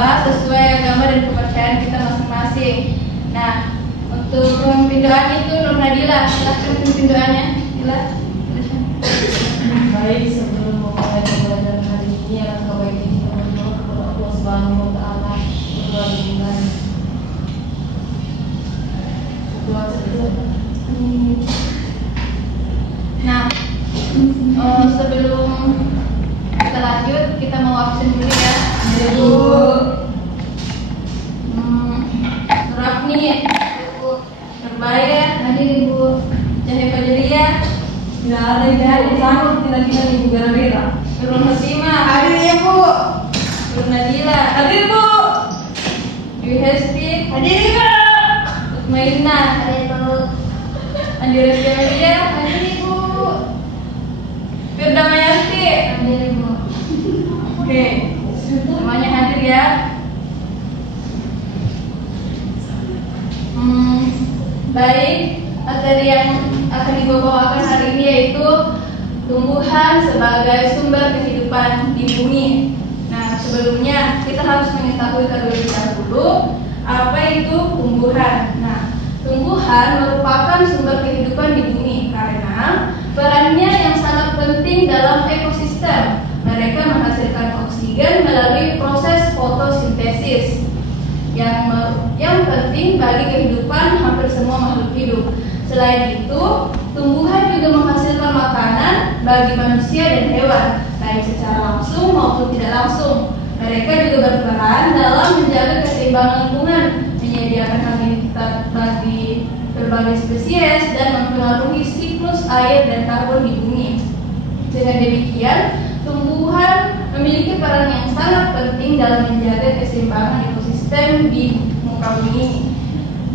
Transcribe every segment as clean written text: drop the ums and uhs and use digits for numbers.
bawah sesuai agama dan kepercayaan kita masing-masing. Nah, untuk pemimpin doanya itu Nur Nadila, silahkan pemimpin doanya. Baik, sebelum memulai pembelajaran hari ini, alangkah baiknya kita berdoa kepada Allah Subhanahu wa Ta'ala. Berdoa dengan berdoa saja. Nah, sebelum kita lanjut, kita mau absen dulu ya. Ibu Nurafni, Ibu Nurbaya, hadir Ibu Cahaya Fajaria. Tidak ada yang sanggup kita Ibu Gara-Gara. Nurul Hasimah, Hadir ya Bu. Nur Nadila, Hadir Bu. Dwi Hesti, Hadir Ibu. Utmaina, Hadir Bu. Andira Syahria, hadir Ibu. Firda Mayanti, Hadir Ibu. oke, semuanya hadir ya. Baik, materi yang akan dibawakan hari ini yaitu tumbuhan sebagai sumber kehidupan di bumi. Nah, sebelumnya kita harus mengetahui terlebih dahulu apa itu tumbuhan. Nah, tumbuhan merupakan sumber kehidupan di bumi karena perannya yang sangat penting dalam ekosistem. Mereka menghasilkan oksigen melalui proses fotosintesis yang penting bagi kehidupan hampir semua makhluk hidup. Selain itu, tumbuhan juga menghasilkan makanan bagi manusia dan hewan, baik secara langsung maupun tidak langsung. Mereka juga berperan dalam menjaga keseimbangan lingkungan, menyediakan habitat bagi berbagai spesies, dan mempengaruhi siklus air dan karbon di bumi. Dengan demikian, tumbuhan memiliki peran yang sangat penting dalam menjaga keseimbangan ekosistem di muka bumi ini.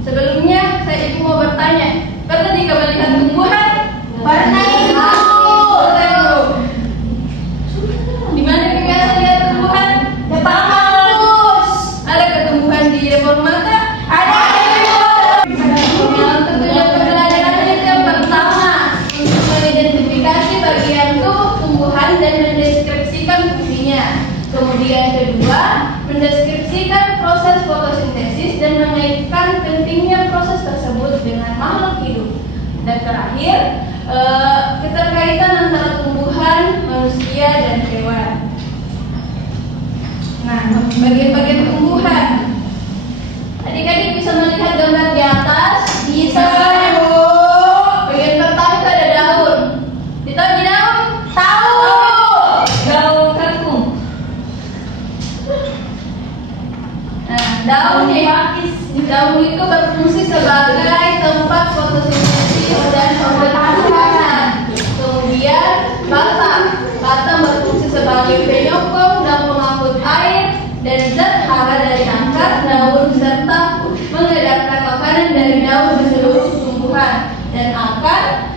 Sebelumnya, saya Ibu mau bertanya, pernah dikembalikan tumbuhan? Pernah Ibu. Di mana biasa lihat tumbuhan? Depan kampus. Ada ketumbuhan di depan mata? Ada Ibu. Yang tentunya pembelajaran itu yang pertama untuk mengidentifikasi bagian tumbuhan dan mendeskripsikan fungsinya. Kemudian kedua, mendeskripsikan proses fotosintesis dan mengaitkan pentingnya proses tersebut dengan makhluk hidup. Dan terakhir, keterkaitan antara tumbuhan, manusia, dan hewan. Nah, bagian-bagian tumbuhan. Adik-adik bisa melihat gambar di atas? Bisa Ibu. Bagian pertama itu ada daun. Ditahu di daun? Tahu. Daun kangkung. Nah, daun itu berfungsi sebagai tempat fotosintesis dan pembentukan makanan. Kemudian batang berfungsi sebagai penyokong dan pengangkut air dan zat hara dari akar daun serta mengedarkan makanan dari daun di seluruh tumbuhan. Dan akar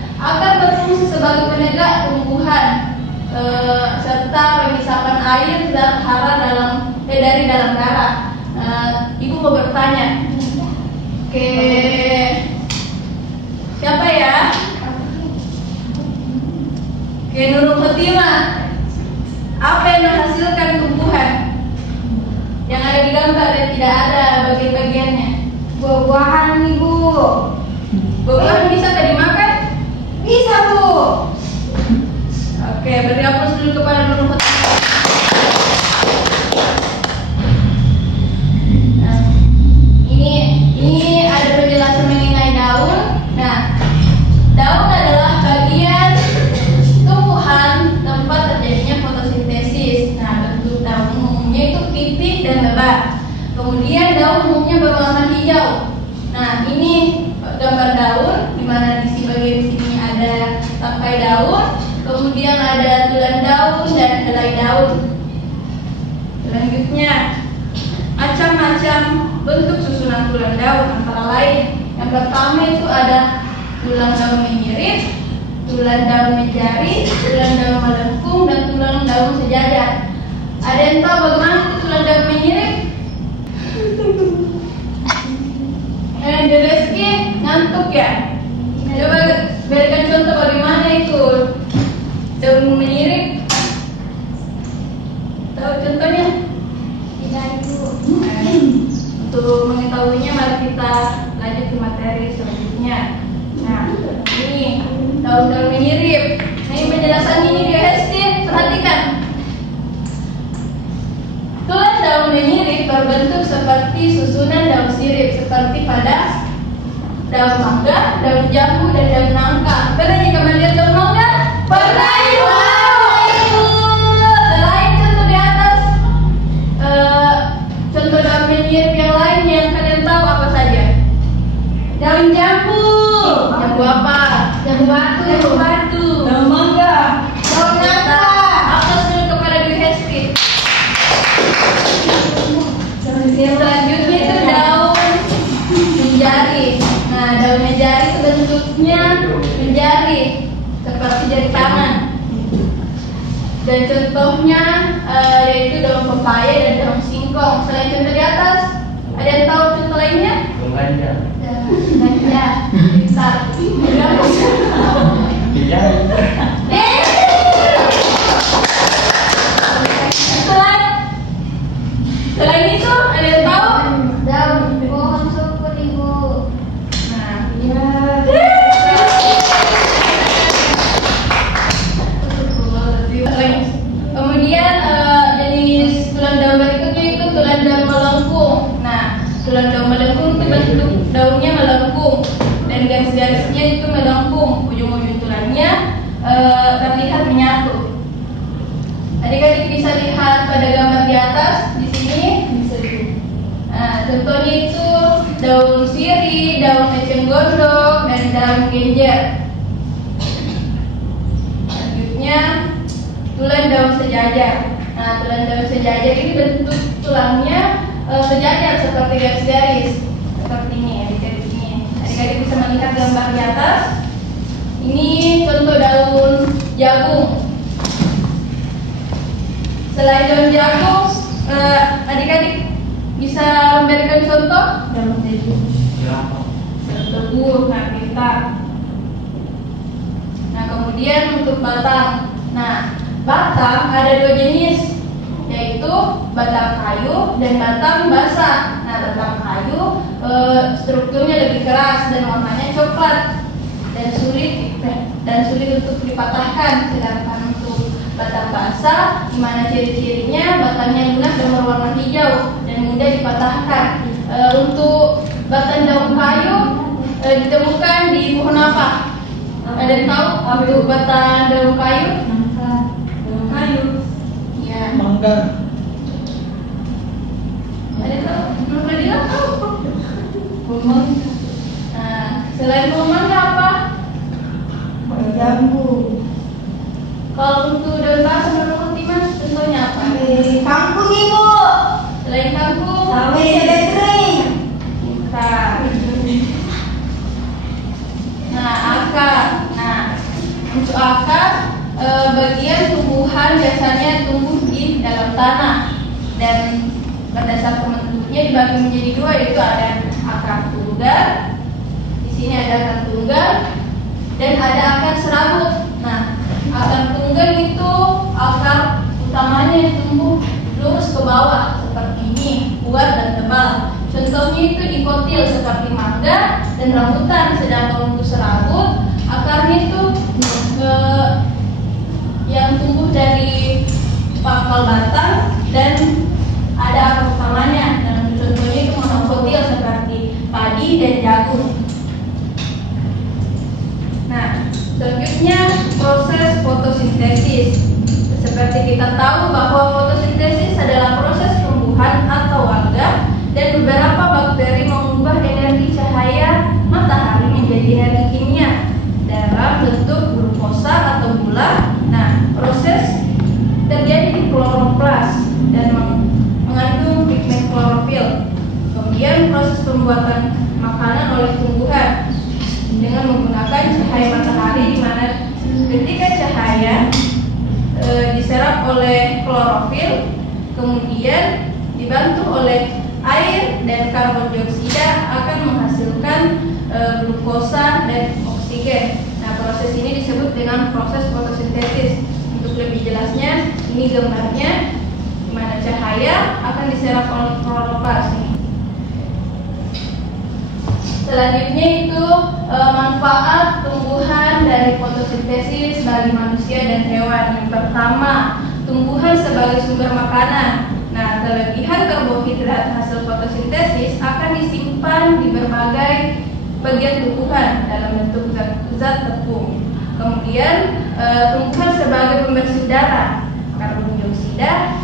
berfungsi sebagai penegak tumbuhan serta pengisapan air zat hara dari dalam darah. Ibu mau bertanya, oke, siapa ya? Oke, Nurul Khotimah. Apa yang menghasilkan tumbuhan? Yang ada di gambar dan tidak ada bagian-bagiannya. Buah-buahan Ibu. Buah-buahan bisa nggak dimakan? Bisa Bu. Oke, beri aplaus dulu kepada Nurul Khotimah. Ini ada penjelasan mengenai daun. Nah, daun adalah bagian tumbuhan tempat terjadinya fotosintesis. Nah, bentuk daun umumnya itu pipih dan lebar. Kemudian daun umumnya berwarna hijau. Nah, ini gambar daun, di mana di bagian sini ada tangkai daun, kemudian ada tulang daun dan helai daun. Selanjutnya, macam-macam bentuk susunan tulang daun, antara lain yang pertama itu ada tulang daun menyirip, tulang daun menjari, tulang daun melengkung, dan tulang daun sejajar. Ada yang tahu bagaimana itu tulang daun menyirip? Dereski ngantuk ya? Coba berikan contoh bagaimana itu daun menyirip. Tahu contohnya? Tidak Ibu. Untuk mengetahuinya, mari kita lanjut ke materi selanjutnya. Nah, ini daun-daun menyirip. Nah, ini penjelasan ini dia Hestin, perhatikan. Tulen daun menyirip berbentuk seperti susunan daun sirip, seperti pada daun mangga, daun jambu, dan daun nangka. Pernah jika melihat daun mangga? Pernah, Ibu. Selain contoh di atas, contoh daun menyirip yang lain yang kalian tahu apa saja? Daun jambu. Jambu apa? Jambu batu. Jambu batu. Daun mangga. Daun nangka. Atas dulu kepada Dwi Hesti. Selanjutnya itu daun menjari. Nah, daun menjari itu bentuknya menjari seperti jari tangan. Dan contohnya yaitu daun pepaya dan daun singkong. Selain contoh di atas, ada yang tahu contoh lainnya? Ganja. Ganja. Bentar. Selain itu, ada yang tahu? Daun pohon sukun, Ibu. Nah, kemudian jenis tulang daun berikutnya itu tulang daun melengkung. Nah, tulang daun melengkung itu bentuk daunnya melengkung dan garis-garisnya itu melengkung. Ujung-ujung tulangnya terlihat menyatu. Adik-adik bisa lihat pada gambar di atas di sini. Nah, contohnya itu daun sirih, daun eceng gondok, dan daun genjer. Selanjutnya tulang daun sejajar. Nah, tulang daun sejajar ini bentuk tulangnya sejajar seperti garis-garis seperti ini, adik-adik ini. Adik-adik bisa melihat gambar di atas. Ini contoh daun jagung. Selain daun jagung, adik-adik bisa memberikan contoh daun tebu. Daun tebu, nah kita. Nah, kemudian untuk batang. Nah, batang ada dua jenis, yaitu batang kayu dan batang basah. Nah, batang kayu strukturnya lebih keras dan warnanya coklat dan sulit untuk dipatahkan. Sedangkan untuk batang basah, di mana ciri-cirinya batangnya lunak dan berwarna hijau dan mudah dipatahkan. Untuk batang daun kayu ditemukan di pohon apa? Ada yang tahu? Untuk batang daun kayu? Daun kayu. Ya. Mangga. Ada yang tahu? Belum ada tahu. Pohon Nah, selain pohon mangga apa? jambu. Kalau untuk daun basah menurut Timas contohnya apa? Kangkung, Ibu. Selain kangkung, Sawi seledri. kita. Nah, akar. Nah, untuk akar bagian tumbuhan biasanya tumbuh di dalam tanah dan berdasar bentuknya dibagi menjadi dua, yaitu ada akar tunggal. Di sini ada akar tunggal dan ada akar serabut. Nah, akar tunggal itu akar utamanya yang tumbuh lurus ke bawah seperti ini, kuat dan tebal. Contohnya itu dikotil seperti mangga dan rambutan. Sedangkan untuk serabut, akarnya itu yang tumbuh dari pangkal batang dan ada akar utamanya. Dan contohnya itu monokotil seperti padi dan jagung. Nah, selanjutnya proses fotosintesis. Seperti kita tahu bahwa fotosintesis adalah proses tumbuhan atau alga dan beberapa bakteri mengubah energi cahaya matahari menjadi energi kimia dalam bentuk glukosa atau gula. Nah, proses terjadi di kloroplas dan mengandung pigmen klorofil. Kemudian proses pembuatan makanan oleh tumbuhan dengan menggunakan cahaya matahari, di mana ketika cahaya diserap oleh klorofil, kemudian dibantu oleh air dan karbon dioksida akan menghasilkan glukosa dan oksigen. Nah, proses ini disebut dengan proses fotosintesis. Untuk lebih jelasnya, ini gambarnya di mana cahaya akan diserap oleh kloroplas ini. Selanjutnya itu manfaat tumbuhan dari fotosintesis bagi manusia dan hewan. Yang pertama, tumbuhan sebagai sumber makanan. Nah, kelebihan karbohidrat hasil fotosintesis akan disimpan di berbagai bagian tumbuhan dalam bentuk zat tepung. Kemudian, tumbuhan sebagai pembersih udara. Karbon dioksida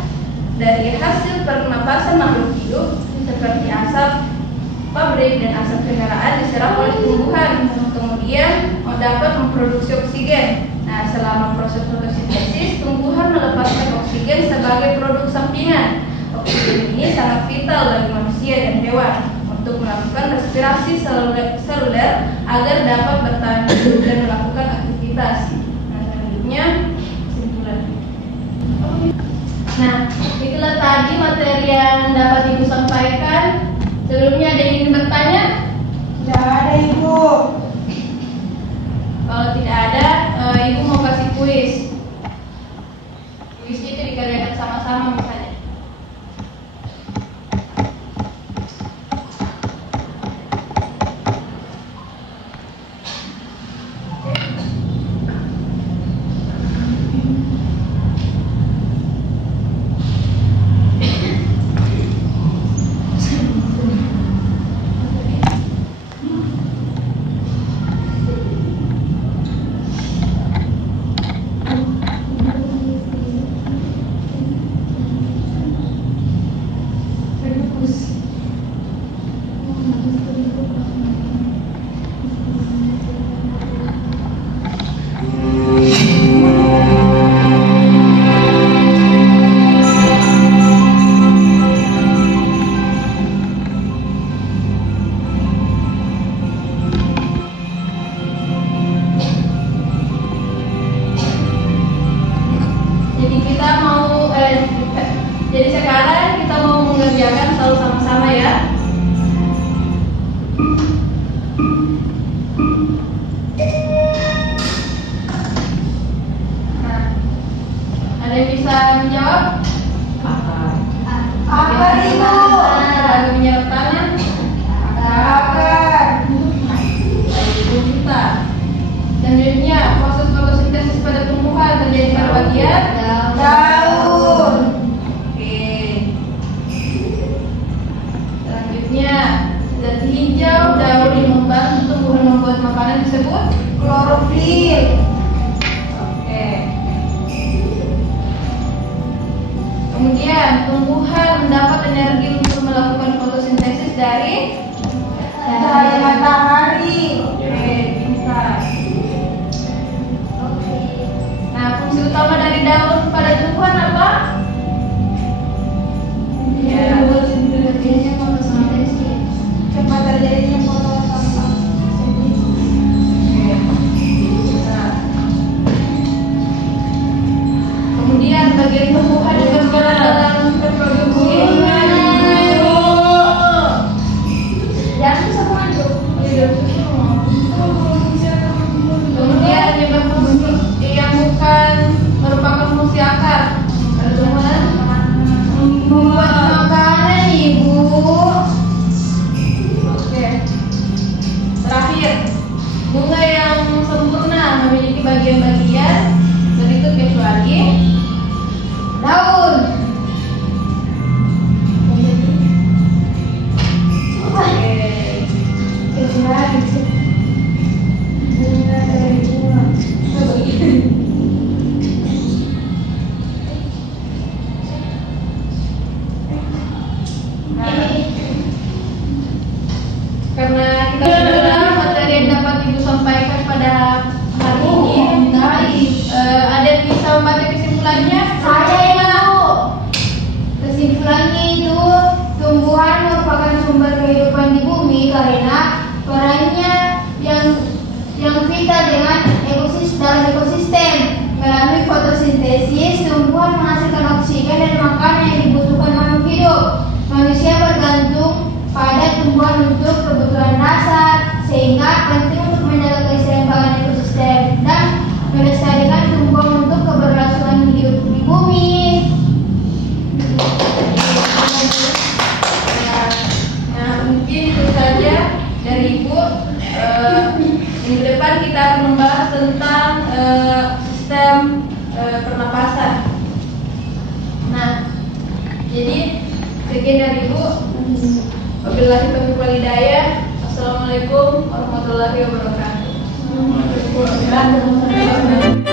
dari hasil pernapasan makhluk hidup seperti asap pabrik dan asap kendaraan diserap oleh tumbuhan, kemudian dapat memproduksi oksigen. Nah, selama proses fotosintesis, tumbuhan melepaskan oksigen sebagai produk sampingan. Oksigen ini sangat vital bagi manusia dan hewan untuk melakukan respirasi seluler agar dapat bertahan hidup dan melakukan aktivitas. Nah, selanjutnya kesimpulan. Nah, itulah tadi materi yang dapat Ibu sampaikan. Sebelumnya ada yang ingin bertanya? Tidak ada, Ibu. Kalau tidak ada, Ibu mau kasih kuis. Kuisnya itu dikerjakan sama-sama misalnya. Jadi sekarang kita mau mengerjakan selalu sama-sama ya. Nah, ada yang bisa menjawab? Apa, Ibu? Ada menyerap tanah? Akar. Ibu kita. Selanjutnya, proses fotosintesis pada tumbuhan terjadi pada bagian Daun. Selanjutnya, zat hijau daun yang membantu tumbuhan membuat makanan disebut Klorofil. oke. Kemudian, tumbuhan mendapat energi untuk melakukan fotosintesis dari Cahaya matahari. oke, pintar. Nah, fungsi utama dari daun pada tumbuhan apa? Ya, Cepat terjadinya fotosintesis. Nah. Kemudian bagian tumbuhan juga berperan dalam reproduksi. Jangan sama itu. Kemudian yang bukan merupakan fungsi akar. Ada tumbuhan Membuat makanan, Ibu. oke. Terakhir, bunga yang sempurna memiliki bagian-bagian berikut kecuali Daun. oke. Bunga dari bunga. Nah, karena kita sudah materi yang dapat Ibu sampaikan pada hari ini, ada yang bisa membaca kesimpulan dari Ibu, minggu depan kita akan membahas tentang sistem pernapasan. Nah, jadi sekian dari Ibu. Wabillahi taufiq wal hidayah. Assalamualaikum warahmatullahi wabarakatuh. Waalaikumsalam.